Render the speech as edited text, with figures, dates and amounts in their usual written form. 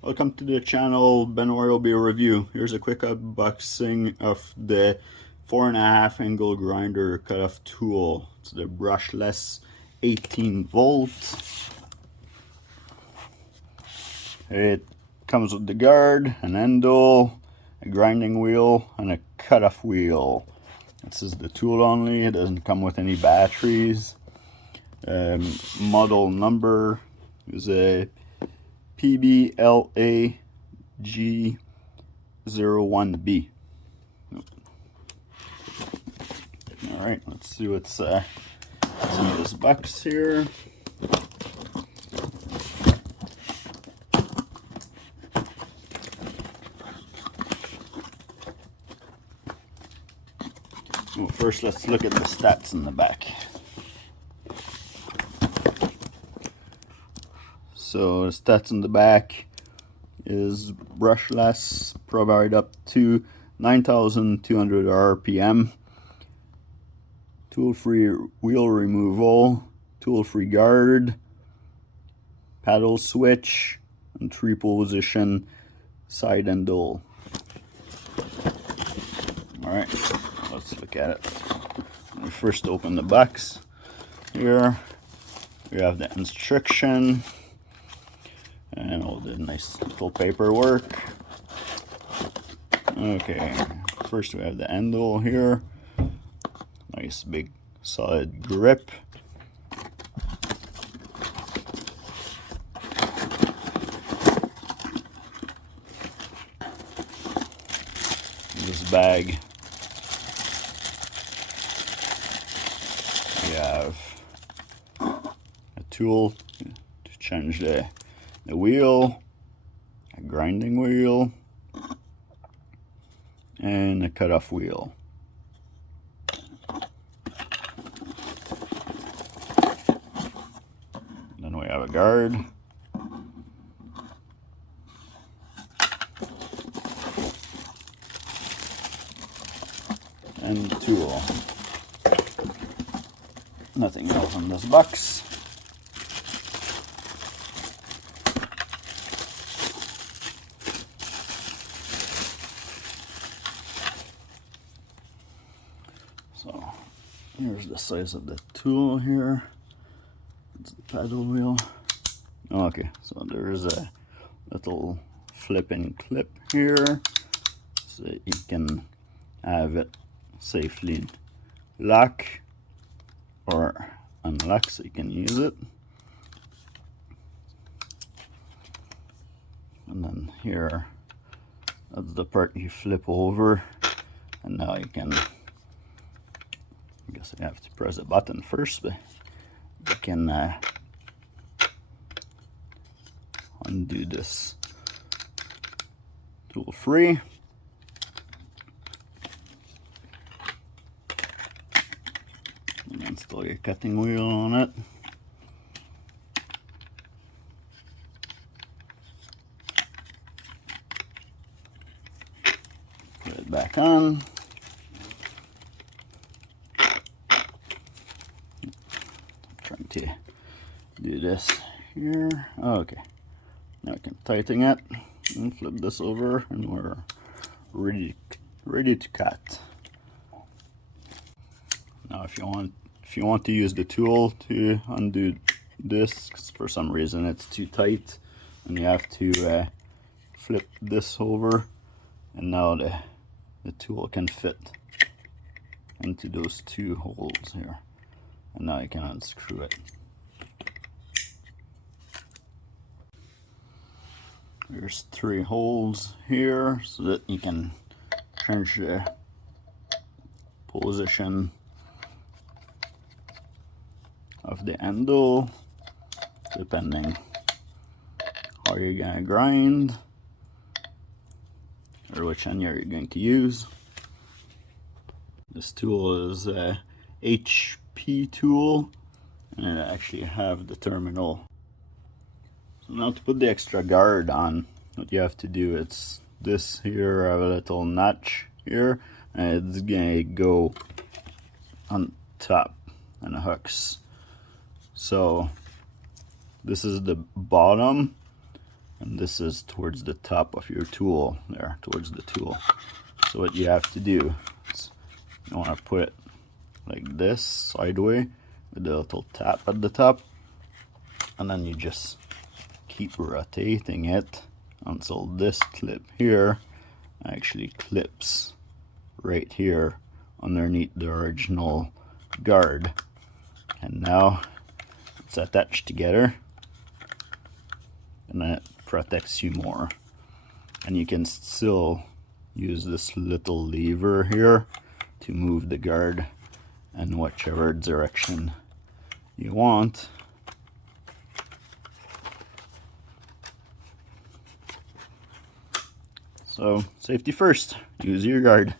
Welcome to the channel, Ben RYOBI Review. Here's a quick unboxing of the 4.5 angle grinder cutoff tool. It's the brushless 18-volt. It comes with the guard, an handle, a grinding wheel, and a cutoff wheel. This is the tool only. It doesn't come with any batteries. Model number is a PBLAG01B. Alright, let's see what's in this box here. Well, first let's look at the stats in the back. So the stats in the back is brushless, provide up to 9,200 RPM, tool-free wheel removal, tool-free guard, paddle switch, and 3-position side handle. Alright, let's look at it. We first open the box. Here we have the instruction and all the nice little paperwork. Okay, first we have the handle here. Nice big solid grip. This bag, we have a tool to change the wheel, a grinding wheel, and a cutoff wheel. Then we have a guard, and the tool. Nothing else in this box. So here's the size of the tool here. It's the paddle wheel. Okay, so there's a little flipping clip here so you can have it safely lock or unlock so you can use it. And then here, that's the part you flip over, and now you can, I guess I have to press a button first, but you can undo this tool free. And then install your cutting wheel on it. Put it back on. Trying to do this here. Okay, now I can tighten it and flip this over, and we're ready to cut. Now, if you want to use the tool to undo this, 'cause for some reason it's too tight, and you have to flip this over, and now the tool can fit into those two holes here. And now you can unscrew it. There's 3 holes here so that you can change the position of the handle depending how you're gonna grind or which end you're going to use. This tool is a HP tool, and it actually have the terminal. So now to put the extra guard on, what you have to do, it's this here, I have a little notch here, and it's gonna go on top and it hooks. So this is the bottom, and this is towards the top of your tool there, towards the tool. So what you have to do is you want to put it like this, sideways, with a little tap at the top, and then you just keep rotating it until this clip here actually clips right here underneath the original guard. And now it's attached together, and then it protects you more. And you can still use this little lever here to move the guard in whichever direction you want. So safety first, use your guard.